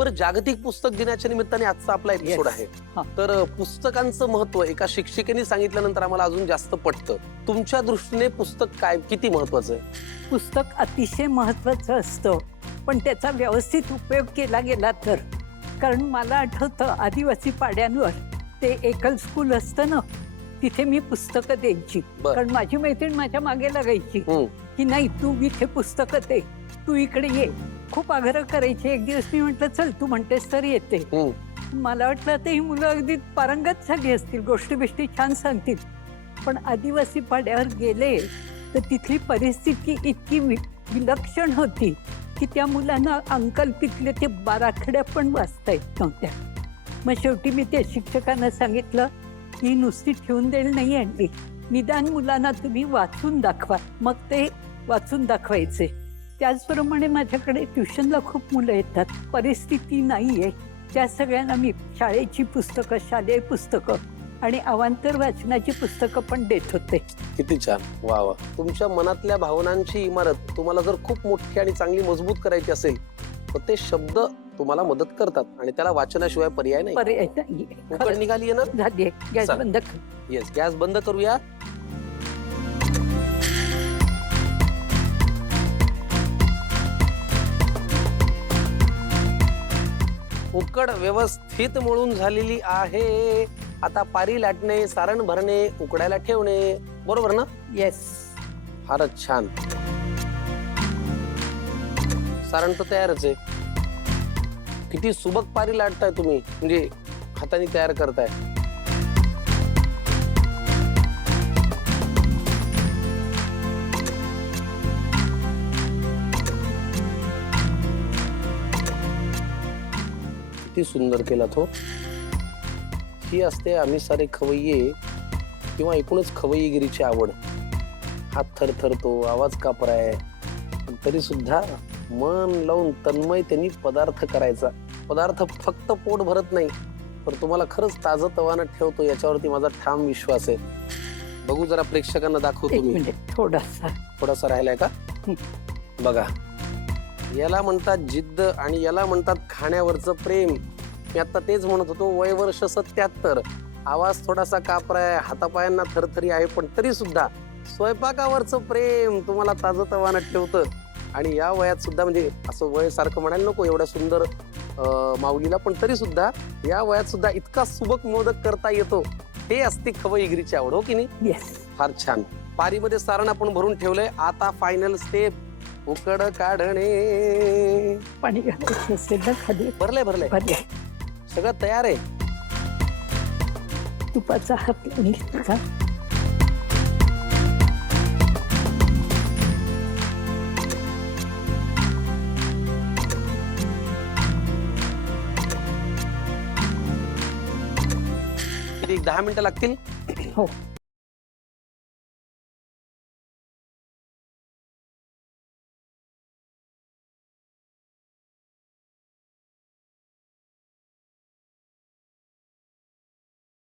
बरं, जागतिक पुस्तक दिनाच्या निमित्ताने आजचा आपला एपिसोड Yes. आहे. हा. तर पुस्तकांचं महत्व एका शिक्षिकेने सांगितल्यानंतर आम्हाला अजून जास्त पटतं. तुमच्या दृष्टीने पुस्तक काय किती महत्वाचं आहे? पुस्तक अतिशय महत्त्वाचं असतं, पण त्याचा व्यवस्थित उपयोग केला गेला तर. कारण मला आठवतं आदिवासी पाड्यांवर ते एकल स्कूल असतं ना, तिथे मी पुस्तकं द्यायची. बर. कारण माझी मैत्रीण माझ्या मागे लागायची हम्म. की नाही तू इथे पुस्तकं दे, तू इकडे ये. खूप आग्रह करायचे. एक दिवस मी म्हटलं चल तू म्हणतेस तर येते. मला वाटलं आता ही मुलं अगदी पारंगत झाली असतील, गोष्टी बिष्टी छान सांगतील. पण आदिवासी पाड्यावर गेले तर तिथली परिस्थिती इतकी विलक्षण होती की त्या मुलांना अंकल्पितले ते बाराखड्या पण वाचता येत नव्हत्या. मग शेवटी मी त्या शिक्षकांना सांगितलं की नुसती ठेवून द्यायला नाही आणली, निदान मुलांना तुम्ही वाचून दाखवा. मग ते वाचून दाखवायचे. त्याचप्रमाणे माझ्याकडे ट्युशनला खूप मुलं येतात, परिस्थिती नाही आहे, त्या सगळ्यांना मी शाळेची पुस्तकं, शालेय पुस्तकं आणि अवांतर वाचनाची पुस्तकं पण देत होते. किती छान. वा वा. तुमच्या मनातल्या भावनांची इमारत तुम्हाला जर खूप मोठी आणि चांगली मजबूत करायची असेल तर ते शब्द तुम्हाला मदत करतात आणि त्याला वाचनाशिवाय पर्याय नाही. पर्याय नाही. उकड निघाली ना. झाली. गॅस चला. बंद कर. येस, गॅस बंद करूया. उकड व्यवस्थित मळून झालेली आहे. आता पारी लाटणे, सारण भरणे, उकडायला ठेवणे. बरोबर ना? येस. फारच छान. सारण तर तयारच आहे. किती सुबक पारी लाटताय तुम्ही, म्हणजे हाताने तयार करताय. किती सुंदर केला तो. ही असते आम्ही सारे खवय्ये किंवा एकूणच खवय्यगिरीची आवड. हात थरथरतो, आवाज कापराय, तरी सुद्धा मन लावून तन्मय त्यांनी पदार्थ करायचा. पदार्थ फक्त पोट भरत नाही तर तुम्हाला खरंच ताजं तवानं ठेवतो, याच्यावरती माझा ठाम विश्वास आहे. बघू जरा प्रेक्षकांना दाखवतो एक मी. मिनिट, थोडासा राहिलाय का? बघा, याला म्हणतात जिद्द आणि याला म्हणतात खाण्यावरचं प्रेम. मी आता तेच म्हणत होतो, वय वर्ष 77, आवाज थोडासा कापराय, हातापायांना थरथरी आहे, पण तरी सुद्धा स्वयंपाकावरचं प्रेम तुम्हाला ताजं तवानं ठेवतं. आणि या वयात सुद्धा, म्हणजे असं वय सारखं म्हणायला नको एवढ्या सुंदर माऊलीला, पण तरी सुद्धा या वयात सुद्धा इतका सुबक मोदक करता येतो. हे असते खवय्यगिरीची आवड, हो की नाही? येस. फार छान. पारीमध्ये सारण आपण भरून ठेवलंय. आता फायनल स्टेप, उकड काढणे. पाणी घालायचं असेल ना खाली. भरलंय भरलंय, पर्याय. सगळं तयार आहे. तुपाचा हात घ्यायचा. किती, 10 मिनिटं लागतील? हो.